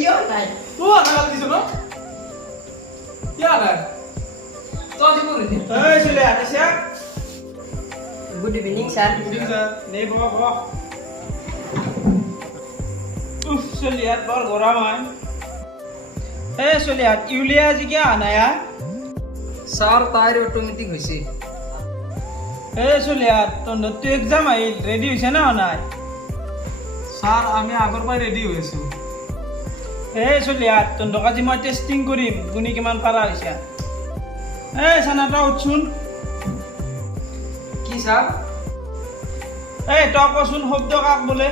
ইয় নাই তো আনা দিছ ন কি আনা তো দিব রে এই চলে আনিছা গুড ইভিনিং স্যার ঠিক আছে নে বাবা উফ চলি আর বৰ গৰম হয় এই চলি আর ইউলিয়া আজি কি আনায়া স্যার তাইর অটোমেটিক হইছে এই চলি আর তোর তো এক্সাম আইল রেডি হইছে না নাই স্যার আমি আগৰ পৰাই ৰেডি হৈ আছো এই চলি আৰ তোৰ আজি মই টেস্টিং কৰিম গুনি কিমান পাৰা হৈছে এই চানাটা উঠছোন কি স্যার এই তই কচোন শব্দ কাক বোলে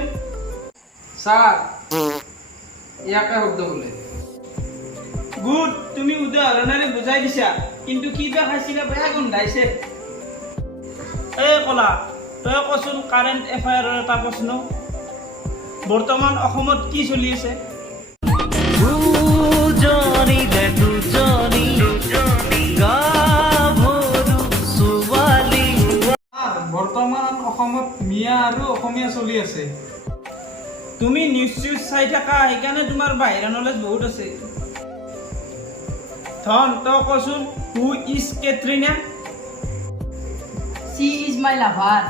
স্যার ইয়াকে শব্দ বলে গুড তুমি উদাহৰণেৰে বুজাই দিছা কিন্তু কি বা খাইছিলা বেয়া গোন্ধাইছে এই কলা তই কচোন কাৰেণ্ট এফায়াৰৰ এটা প্ৰশ্ন বৰ্তমান অসমত কি চলি আছে স্যাৰ বৰ্তমান অসমত মিয়া আৰু অসমীয়া চলি আছে তুমি নিউজ চাই থাকা সেইকাৰণে তোমাৰ বাহিৰা নলেজ বহুত আছে ধন তই কচোন who is Katrina she is my lover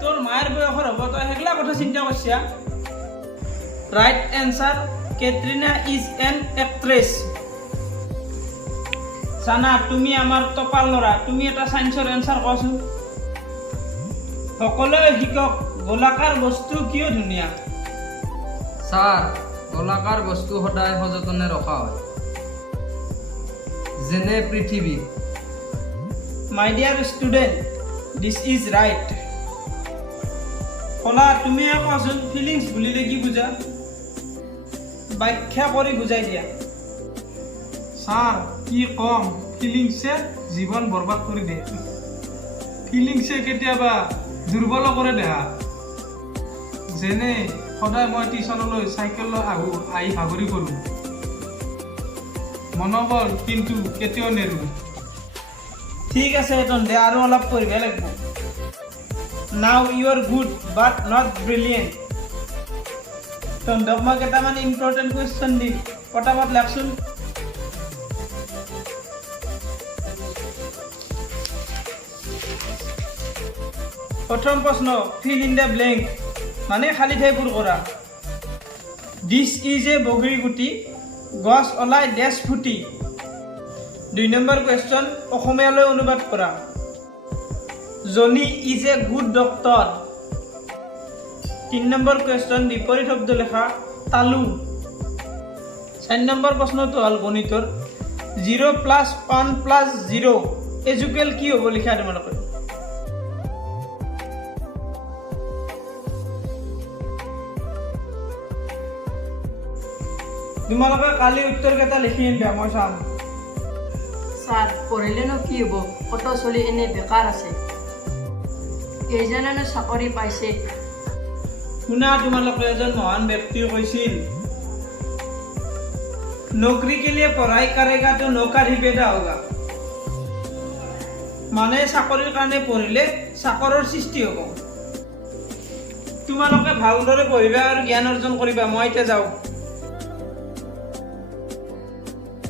তোর মায়ের বয়সের হব তই সেগলা কথা চিন্তা করছিয়া right answer Katrina is an actress Sana তুমি আমার টপার লড়া তুমি এটা সায়েন্সর এনসার কচোন সকলোৱে শিকক গোলাকাৰ বস্তু কিয় ধুনীয়া স্যাৰ গোলাকাৰ বস্তু সদায় সযতনে ৰখা হয় যেনে পৃথিৱী মাই dear student this is right কলা তুমি কচোন ফিলিংস বুলিলে কি বুজা ব্যাখ্যা কৰি বুজাই দিয়া স্যাৰ কি কম ফিলিংসে জীৱন বৰবাদ কৰি দিয়ে ফিলিংসে কেতিয়াবা দুৰ্বল কৰে দেহা যেনে সদায় মই টিউচনলৈ চাইকেল লৈ আহি ভাগৰি পৰোঁ মনোবল কিন্তু কেতিয়াও নেৰোঁ ঠিক আছে তন্দে আৰু অলপ পঢ়িব লাগিব now you are good but not brilliant তন্দক মই কেইটামান ইম্পৰ্টেণ্ট কুৱেশ্যন দিম পটাপট লাগচোন প্ৰথম প্ৰশ্ন ফিল ইন দ্য ব্লেংক মানে খালী ঠাই পূৰ কৰা দিছ ইজ এ বগৰী গুটি গছ ওলাই ডেছ ফুটি 2 নম্বৰ কুৱেশ্যন অসমীয়ালৈ অনুবাদ কৰা Johnny is a good doctor 3 number question বিপৰীত শব্দ লেখা তালু 4 নম্বৰ প্ৰশ্নটো হ'ল গণিতৰ 0 + 1 + 0 এজুকেল কি হ'ব লিখা তোমালোকে তোমালোকে কালি উত্তৰকেইটা লিখি আনিবা মই চাম স্যাৰ পঢ়িলেনো কি হব কত চলি এনে বেকাৰ আছে কেইজনেনো চাকৰি পাইছে শুনা তোমালোকে এজন মহান ব্যক্তিয়ে কৈছিল नौकरी के लिए पढ़ाई करेगा तो नौकर ही पैदा होगा মানে চাকৰিৰ কাৰণে পঢ়িলে চাকৰৰ সৃষ্টি হ'ব তোমালোকে ভালদৰে পঢ়িবা আৰু জ্ঞান অৰ্জন কৰিবা মই এতিয়া যাওঁ